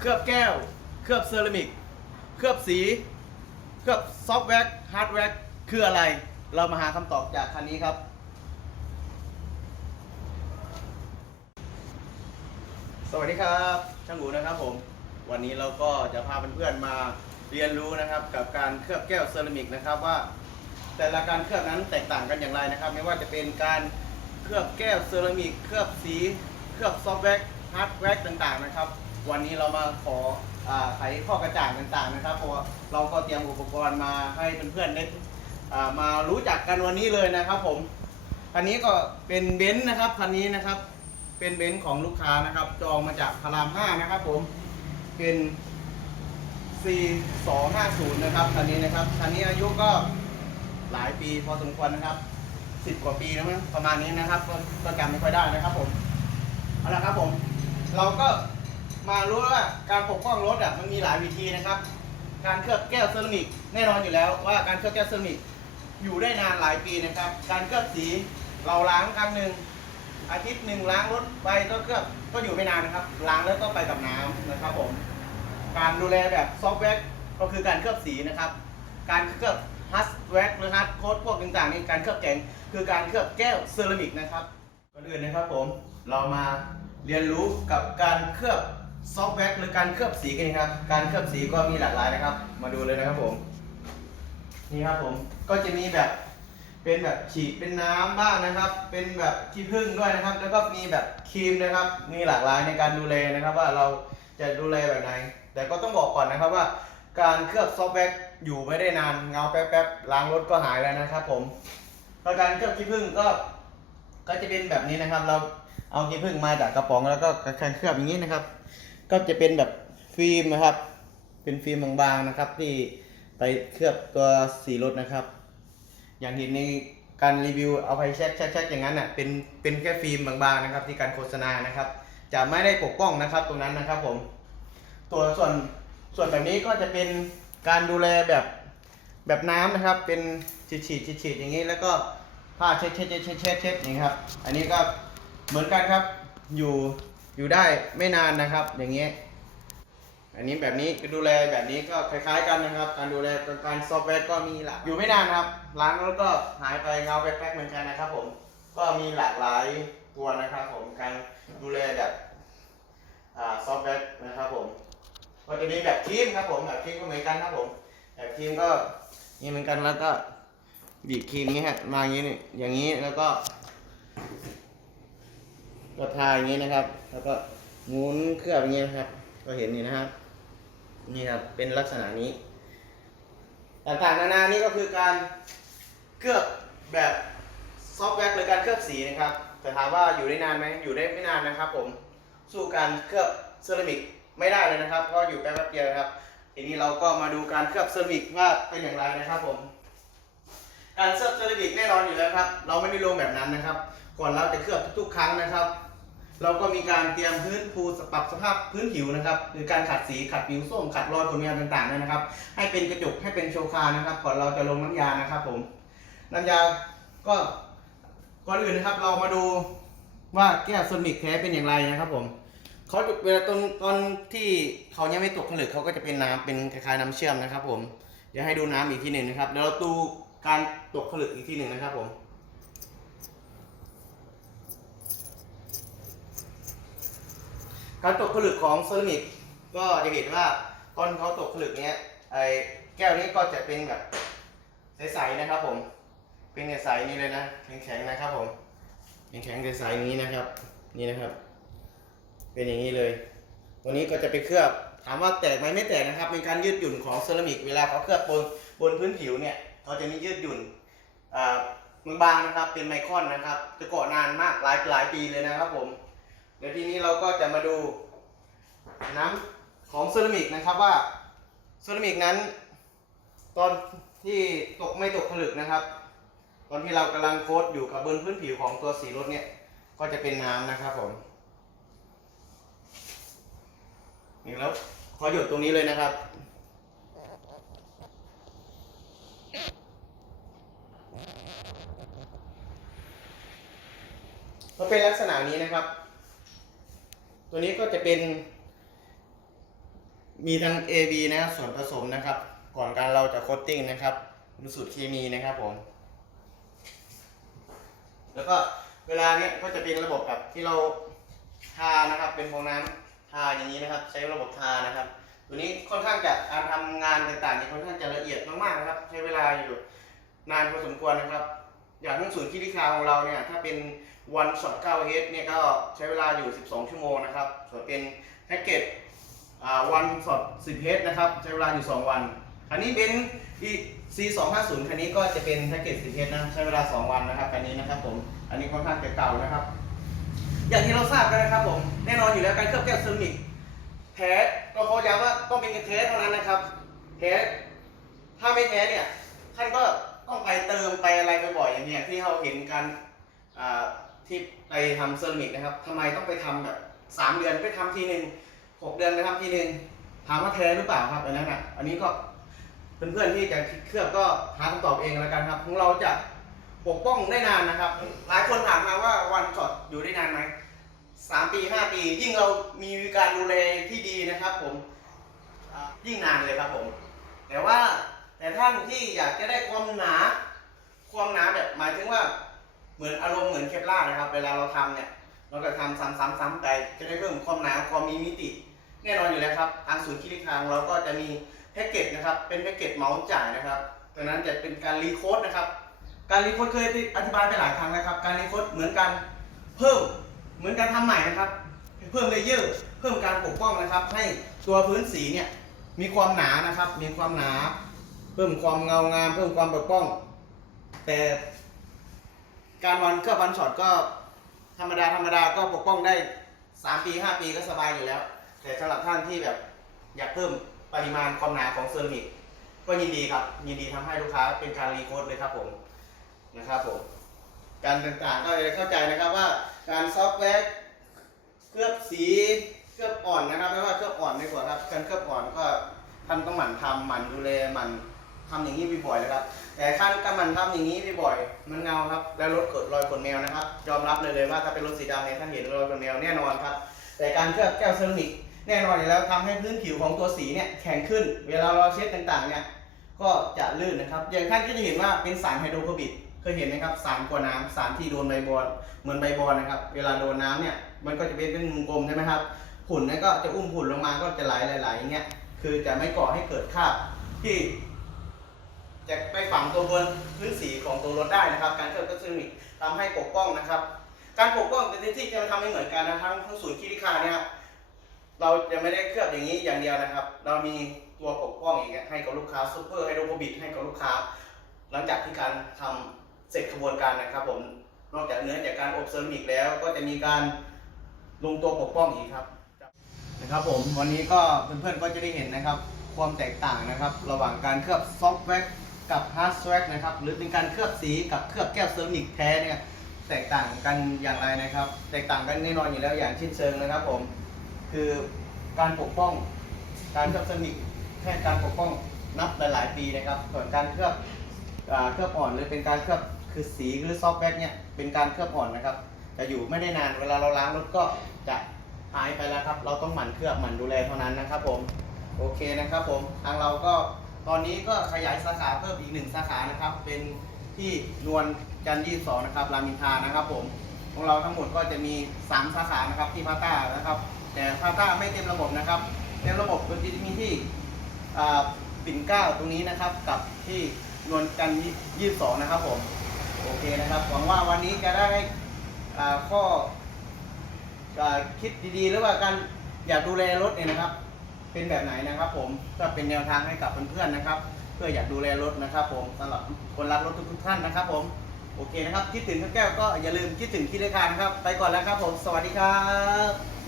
เคลือบแก้ว เคลือบเซรามิก เคลือบสี เคลือบซอฟต์แวร์ฮาร์ดแวร์คืออะไร เรามาหาคำตอบจากคันนี้ครับสวัสดีครับช่างหูนะครับผม วันนี้เราก็จะพาเพื่อนๆมาเรียนรู้นะครับ กับการเคลือบแก้วเซรามิกนะครับว่า แต่ละการเคลือบนั้นแตกต่างกันอย่างไรนะครับ ไม่ว่าจะเป็นการเคลือบแก้วเซรามิก เคลือบสี เคลือบซอฟต์แวร์ฮาร์ดแวร์ต่างๆนะครับ วันนี้เรามาขอไขข้อกระจ่างต่างๆนะครับเพราะว่าเราก็เตรียมอุปกรณ์มาให้เพื่อนๆได้มารู้จักกันวันนี้เลยนะครับ ผมคันนี้ก็เป็นเบนซ์นะครับคันนี้นะครับ เป็นเบนซ์ของลูกค้านะครับ จองมาจากพาราม5นะครับ ผมเป็น C250 นะครับคันนี้นะครับคันนี้อายุก็หลายปีพอสมควรนะครับ10กว่าปีแล้วมั้งประมาณนี้นะครับก็จำไม่ค่อยได้นะครับ ผมเอาละครับผม เราก็ มารู้ว่าการปกป้องรถอะมันมีหลายวิธีนะครับ การเคลือบแก้วเซรามิกแน่นอนอยู่แล้วว่าการเคลือบแก้วเซรามิกอยู่ได้นานหลายปีนะครับ การเคลือบสีเราล้างครั้งหนึ่งอาทิตย์หนึ่งล้างรถไปก็เคลือบก็อยู่ไม่นานนะครับล้างแล้วก็ไปกับน้ำนะครับผมการดูแลแบบซอฟต์แวร์ก็คือการเคลือบสีนะครับ การเคลือบฮัสแวร์หรือฮัสโค้ดพวกต่างๆนี่การเคลือบแกงคือการเคลือบแก้วเซรามิกนะครับก่อนอื่นนะครับผมเรามาเรียนรู้กับการเคลือบ ซอฟต์แวร์หรือการเคลือบสีกันครับ การเคลือบสีก็มีหลากหลายนะครับ มาดูเลยนะครับผม นี่ครับผม ก็จะมีแบบเป็นแบบฉีดเป็นน้ำบ้างนะครับ เป็นแบบที่พึ่งด้วยนะครับ แล้วก็มีแบบครีมนะครับ มีหลากหลายในการดูแลนะครับ ว่าเราจะดูแลแบบไหน แต่ก็ต้องบอกก่อนนะครับว่า การเคลือบซอฟต์แวร์อยู่ไม่ได้นาน เงาแป๊บๆล้างรถก็หายแล้วนะครับ ผมแล้วการเคลือบขี้ผึ้งก็ก็จะเป็นแบบนี้นะครับ เราเอาขี้ผึ้งมาจากกระป๋องแล้วก็การเคลือบอย่างนี้นะครับ ก็จะเป็นแบบฟิล์มนะครับ เป็นฟิล์มบางๆนะครับ ที่ไปเคลือบตัวสีรถนะครับ อย่างเห็นในการรีวิวเอาไปแช็คแช็คแช็คอย่างนั้นอะเป็นเป็นแค่ฟิล์มบางๆนะครับ ที่การโฆษณานะครับ จะไม่ได้ปกป้องนะครับตรงนั้นนะครับผม ตัวส่วนส่วนแบบนี้ก็จะเป็นการดูแลแบบแบบน้ำนะครับ เป็นฉีดฉีดฉีดอย่างนี้แล้วก็ผ้าเช็ดเช็ดเช็ดเช็ดเช็ดเช็ดอย่างนี้ครับ อันนี้ก็เหมือนกันครับอยู่ อยู่ได้ไม่นานนะครับ อย่างเงี้ยอันนี้แบบนี้ดูแลแบบนี้ก็คล้าย ๆ กันนะครับ การดูแลการซอฟต์แวร์ก็มีหลากอยู่ไม่นานครับล้างแล้วก็หายไปเงาไปแป๊กเหมือนกันนะครับ ผม ก็มีหลากหลายตัวนะครับ ผมการดูแลแบบซอฟต์แวร์นะครับ ผมก็จะมีแบบทีมครับ ผมแบบทีมก็เหมือนกันครับผม แบบทีมก็นี่เหมือนกันแล้วก็บีบครีมนี้ฮะมาอย่างนี้อย่างนี้แล้วก็ ก็ทาอย่างนี้นะครับ แล้วก็หมุนเคลือบอย่างนี้นะครับ ก็เห็นนี่นะครับ นี่ครับ เป็นลักษณะนี้ ต่างๆนานานี่ก็คือการเคลือบแบบซอฟต์แวร์หรือการเคลือบสีนะครับ แต่ถามว่าอยู่ได้นานไหมอยู่ได้ไม่นานนะครับ ผม สู้การเคลือบเซรามิกไม่ได้เลยนะครับ ก็อยู่แป๊บเดียวครับ ทีนี้เราก็มาดูการเคลือบเซรามิกว่าเป็นอย่างไรนะครับผม การเคลือบเซรามิกแน่นอนอยู่แล้วครับ เราไม่ได้ลงแบบนั้นนะครับ ก่อนเราจะเคลือบทุกๆ ครั้งนะครับ เราก็มีการเตรียมพื้นปูปรับสภาพพื้นผิวนะครับคือการขัดสีขัดผิวส้มขัดรอยขนเมียต่างๆด้วยนะครับ ให้เป็นกระจกให้เป็นโชคานะครับ ก่อนเราจะลงน้ำยานะครับ ผมน้ำยาก็ก่อนอื่นนะครับ เรามาดูว่าแก้วเซรามิกแท้เป็นอย่างไรนะครับ ผมเขาจะเวลาตอนตอนที่เขายังไม่ตกผลึกเขาก็จะเป็นน้ำเป็นคล้ายๆน้ำเชื่อมนะครับ ผมเดี๋ยวให้ดูน้ำอีกทีหนึ่งนะครับเดี๋ยวเราดูการตกผลึกอีกทีหนึ่งนะครับผม การตกผลึกของเซรามิกก็จะเห็นว่าตอนเขาตกผลึกเนี้ยไอ้แก้วนี้ก็จะเป็นแบบใสๆนะครับผม เป็นใสๆนี่เลยนะแข็งๆนะครับผมแข็งๆใสๆนี้นะครับ นี่นะครับ เป็นอย่างนี้เลยตัวนี้ก็จะไปเคลือบถามว่าแตกไหมไม่แตกนะครับเป็นการยืดหยุ่นของเซรามิกเวลาเขาเคลือบบนบนพื้นผิวเนี่ยเขาจะมียืดหยุ่นอ่าบางๆนะครับเป็นไมครอนนะครับ จะเกาะนานมากหลายหลายปีเลยนะครับผม เดี๋ยวทีนี้เราก็จะมาดูน้ำของเซรามิกนะครับว่าเซรามิกนั้น ตอนที่ตกไม่ตกผลึกนะครับ ตอนที่เรากำลังโค้ดอยู่กับบนพื้นผิวของตัวสีรถเนี่ยก็จะเป็นน้ำนะครับผมนี่แล้วขอหยุดตรงนี้เลยนะครับก็เป็นลักษณะนี้นะครับ ตัวนี้ก็จะเป็น มีทั้ง AB นะครับส่วนผสมนะครับ ก่อนการเราจะโคตติ้งนะครับดูสูตรเคมีนะครับผม แล้วก็เวลาเนี้ยก็จะเป็นระบบแบบที่เราทานะครับ เป็นฟองน้ำทาอย่างนี้นะครับ ใช้ระบบทานะครับ ตัวนี้ค่อนข้างจะการทำงานต่างๆนี่ค่อนข้างจะละเอียดมากๆนะครับ ใช้เวลาอยู่นานพอสมควรนะครับ อย่างทั้งศูนย์คิริคาของเราเนี่ยถ้าเป็นวันช็อต9 h เนี่ยก็ใช้เวลาอยู่ 12 ชั่วโมงนะครับ ส่วนเป็นแพ็กเกจวันช็อต10 h นะครับใช้เวลาอยู่ 2 วัน อันนี้เป็น C 2 5 0 คันนี้ก็จะเป็นแพ็กเกจ10 h นะใช้เวลา 2 วันนะครับคันนี้นะครับผมอันนี้ค่อนข้างจะเก่านะครับ อย่างที่เราทราบกันนะครับผมแน่นอนอยู่แล้วการเคลือบแก้วเซรามิกแท้ก็ขอย้ำว่าต้องเป็นแท้เท่านั้นนะครับแท้ถ้าไม่แท้เนี่ยท่านก็ ต้องไปเติมไปอะไรไปบ่อยอย่างเนี้ยที่เราเห็นกันอ่าที่ไปทำเซรามิกนะครับทำไมต้องไปทำแบบสามเดือนไปทำทีหนึ่งหกเดือนไปทำทีหนึ่งถามว่าแท้หรือเปล่าครับอันนั้นอะอันนี้ก็เพื่อนๆที่จะเคลือบก็หาคำตอบเองแล้วกันครับของเราจะปกป้องได้นานนะครับ หลายคนถามมาว่าวันช็อตอยู่ได้นานไหมสามปีห้าปี ยิ่งเรามีการดูแลที่ดีนะครับ ผมอ่ายิ่งนานเลยครับผม แต่ว่า ท่านที่อยากจะได้ความหนา ความหนาแบบหมายถึงว่าเหมือนอารมณ์เหมือนเคปลาร์นะครับ เวลาเราทำเนี่ย เราก็ทำซ้ำๆๆไปจะได้เพิ่มความหนาความมีมิติ แน่นอนอยู่แล้วครับ ทางศูนย์คิริคางเราก็จะมีแพ็กเกจนะครับ เป็นแพ็กเกจเมาส์จ่ายนะครับดังนั้นจะเป็นการรีโคดนะครับ การรีโคดเคยอธิบายไปหลายครั้งแล้วครับ การรีโคดเหมือนกันเพิ่มเหมือนการทำใหม่นะครับ เพิ่มเลเยอร์เพิ่มการปกป้องนะครับ ให้ตัวพื้นสีเนี่ยมีความหนานะครับ มีความหนา เพิ่มความเงางาม เพิ่มความปกป้อง แต่การวันเครื่องวันช็อตก็ธรรมดาธรรมดาก็ปกป้องได้3ปี5ปีก็สบายอยู่แล้ว แต่สำหรับท่านที่แบบอยากเพิ่มปริมาณความหนาของเซรามิกก็ยินดีครับ ยินดีทำให้ลูกค้าเป็นการรีโคดเลยครับผมนะครับผมการต่างๆก็จะเข้าใจนะครับว่าการซอฟต์แวร์เคลือบสีเคลือบอ่อนนะครับไม่ว่าเคลือบอ่อนดีกว่าครับการเคลือบอ่อนก็ท่านต้องหมั่นทำหมั่นดูแลหมั่น ทำอย่างนี้บ่อยๆเลยครับ แต่ท่านก็หมั่นทำอย่างนี้บ่อยๆมันเงาครับ แล้วรถเกิดรอยขนแมวนะครับ ยอมรับเลยเลยว่าถ้าเป็นรถสีดำเนี่ยท่านเห็นรอยขนแมวแน่นอนครับ แต่การเคลือบแก้วเซรามิกแน่นอนอยู่แล้วทำให้พื้นผิวของตัวสีเนี่ยแข็งขึ้น เวลาเราเช็ดต่างๆ เนี่ยก็จะลื่นนะครับ อย่างท่านก็จะเห็นว่าเป็นสารไฮโดรโคบิกเคยเห็นไหมครับสารกลัวน้ำสารที่โดนใบบอลเหมือนใบบอลนะครับ เวลาโดนน้ำเนี่ยมันก็จะเป็นเป็นมุมกลมใช่ไหมครับฝุ่นเนี่ยก็จะอุ้มฝุ่นลงมาก็จะไหลไหลๆอย่างเงี้ยคือจะไม่ก่อให้เกิดคราบที่ จะไปฝังตัวบนพื้นสีของตัวรถได้นะครับ การเคลือบก็ซึมิกทำให้ปกป้องนะครับ การปกป้องแต่ที่จะทำให้เหมือนกันนะทั้งทั้งศูนย์คิริคาเนี่ยครับเราจะไม่ได้เคลือบอย่างนี้อย่างเดียวนะครับ เรามีตัวปกป้องอีกให้กับลูกค้าซูเปอร์ไฮโดรโคบิกให้กับลูกค้า หลังจากที่การทำเสร็จกระบวนการนะครับ ผมนอกจากเนื้อจากการอบเซรามิกแล้วก็จะมีการลงตัวปกป้องอีกครับนะครับผมวันนี้ก็เพื่อนๆก็จะได้เห็นนะครับ ความแตกต่างนะครับ ระหว่างการเคลือบซอฟต์แวร์ กับฮาร์ดแวร์นะครับ หรือเป็นการเคลือบสีกับเคลือบแก้วเซรามิกแท้เนี่ยแตกต่างกันอย่างไรนะครับ แตกต่างกันแน่นอนอยู่แล้วอย่างชิ้นเชิงนะครับผม คือการปกป้องการเคลือบเซรามิกแค่การปกป้องนับหลาย ๆ ปีนะครับ ส่วนการเคลือบอเคลือบอ่อนหรือเป็นการเคลือบคือสีหรือซอฟต์แวร์เนี่ยเป็นการเคลือบอ่อนนะครับจะอยู่ไม่ได้นานเวลาเราล้างรถก็จะหายไปแล้วครับ เราต้องหมั่นเคลือบหมั่นดูแลเท่านั้นนะครับผม โอเคนะครับผม ทางเราก็ ตอนนี้ก็ขยายสาขาเพิ่มอีกหนึ่งสาขานะครับ เป็นที่นวลจันทร์ยี่สองนะครับรามอินทรานะครับผมของเราทั้งหมดก็จะมี 3 สาขานะครับที่พาต้านะครับ แต่พาต้าไม่เต็มระบบนะครับเต็มระบบก็จะมีที่ปิ่นเกล้าตรงนี้นะครับ กับที่นวลจันทร์ยี่สองนะครับผมโอเคนะครับหวังว่าวันนี้จะได้ข้ออคิดดีๆ หรือว่าการอยากดูแลรถเนี่ยนะครับ เป็นแบบไหนนะครับ ผมก็เป็นแนวทางให้กับเพื่อนๆนะครับ เพื่ออยากดูแลรถนะครับ ผมสำหรับคนรักรถทุกๆท่านนะครับ ผมโอเคนะครับ คิดถึงข้าแก้วก็อย่าลืมคิดถึงคิดเลขานะครับ ไปก่อนแล้วครับ ผมสวัสดีครับ